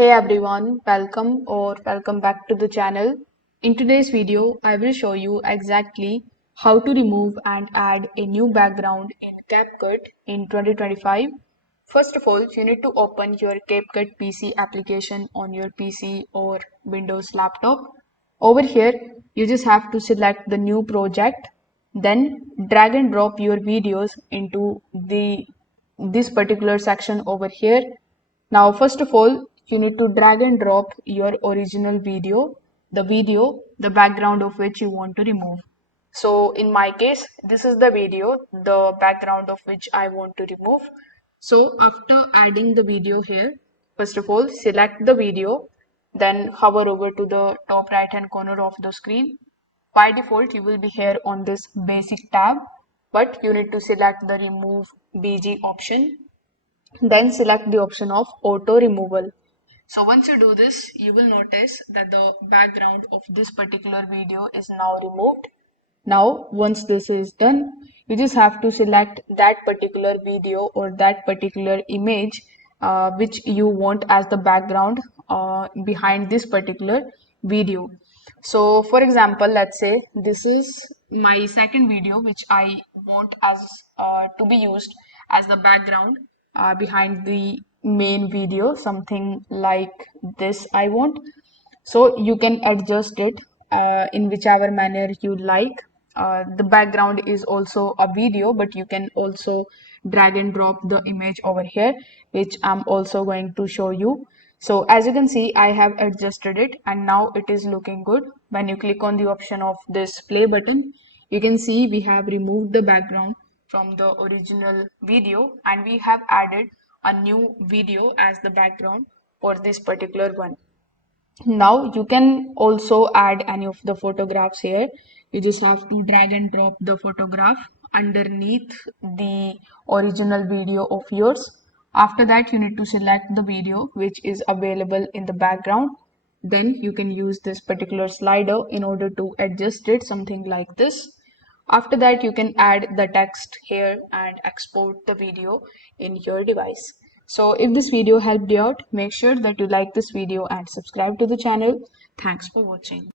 Hey everyone, welcome back to the channel. In today's video, I will show you exactly how to remove and add a new background in CapCut in 2025. First of all, you need to open your CapCut PC application on your PC or Windows laptop. Over here, you just have to select the new project, then drag and drop your videos into this particular section over here. Now, first of all, you need to drag and drop your original video, the background of which you want to remove. So in my case, this is the video, the background of which I want to remove. So after adding the video here, first of all, select the video, then hover over to the top right hand corner of the screen. By default, you will be here on this basic tab, but you need to select the remove BG option, then select the option of auto removal. So once you do this, you will notice that the background of this particular video is now removed. Now, once this is done, you just have to select that particular video or that particular image which you want as the background behind this particular video. So, for example, let's say this is my second video which I want as to be used as the background behind the main video, something like this I want. So you can adjust it in whichever manner you like. The background is also a video, but you can also drag and drop the image over here, which I'm also going to show you. So as you can see, I have adjusted it and now it is looking good. When you click on the option of this play button, you can see we have removed the background from the original video and we have added a new video as the background for this particular one. Now you can also add any of the photographs here. You just have to drag and drop the photograph underneath the original video of yours. After that, you need to select the video which is available in the background. Then you can use this particular slider in order to adjust it, something like this. After that, you can add the text here and export the video in your device. So if this video helped you out, make sure that you like this video and subscribe to the channel. Thanks for watching.